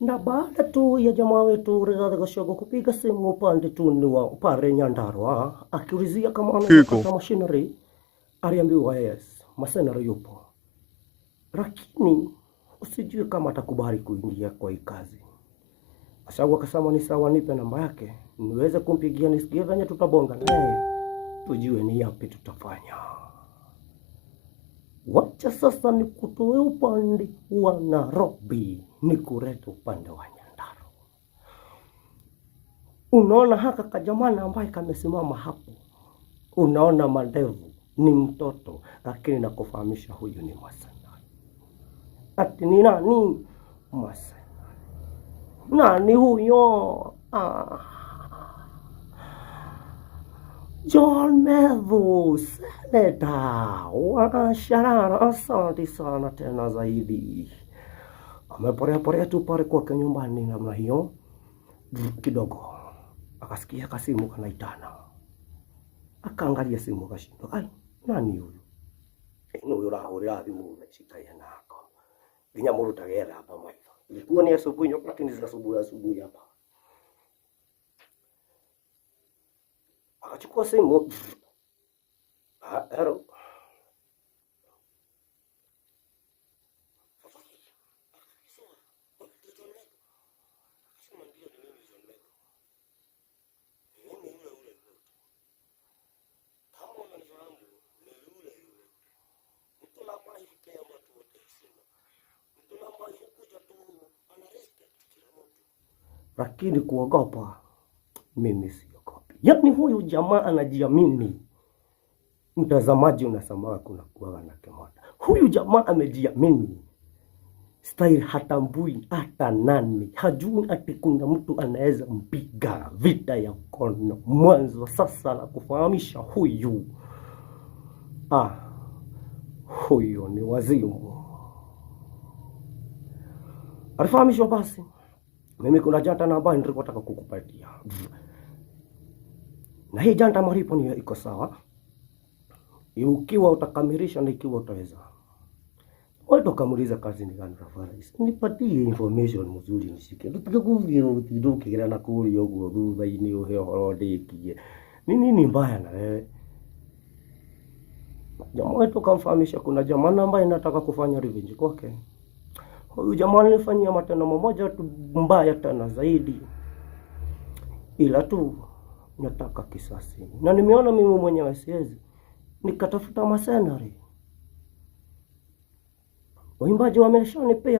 Na baada tu ya jamaa wetu Rigathi Gachagua kupiga simu upande tu ni wa pale Nyandarua akiulizia kama anaweza pata machinery, aliambiwa yes, machinery yupo, lakini usijue kama atakubali kuingia kwa hii kazi. Gachagua akasema ni sawa, nipe namba yake niweze kumpigia nisikie venye tutabonga naye tujue ni yapi tutafanya. Wacha sasa ni kutoe upande wa Nairobi ni kuleta upande wa Nyandarua. Unaona haka kajamana ambaye kamesimama hapo, unaona mandevu ni mtoto, lakini nakufahamisha huyu ni Masai. Ati ni nani? Masai. Nani huyo? John Medhu, seneta wa Sharara. Asante sana tena zaidi. Ameporea tu pale kwake nyumbani namna hiyo. Kidogo akasikia kasimu kanaitana, akaangalia simu kashindo. Ai, nani huyu? Ni huyu rahuri thimu umeshika yanako. Ginya murutagera hapa mwaitho. Ilikuwa ni asubuhi, lakini zile asubuhi hapa. Akachukua simu. Hello. Lakini kuogopa mimi siogopi. Yaani huyu jamaa anajiamini. Mtazamaji unasema kuna kuwa na kimoja. Huyu jamaa amejiamini. Style hatambui hata nani. Hajui ati kuna mtu anaweza mpiga vita ya mkono. Mwanzo sasa la kufahamisha huyu. Huyu ni wazimu. Alifahamishwa basi. Mimi kuna janta na ambayo nilikuwa nataka kukupatia. Na hii janta malipo ni iko sawa. Ukiwa utakamilisha na ikiwa utaweza. Wewe utakamiliza kazi ni gani Rafaris? Nipatie information mzuri nishike. Tukikugira utiduke na kuli yogo thutha ini uhe horo ndikie. Nini mbaya na wewe? Jamaa wetu kamfahamisha kuna jamaa ambaye anataka kufanya revenge kwake. Huyu jamaa alifanyia matendo mmoja tu mbaya tena zaidi. Ila tu nataka kisasi. Na nimeona mimi mwenyewe siwezi. Nikatafuta masenari. Waimbaji wameshanipea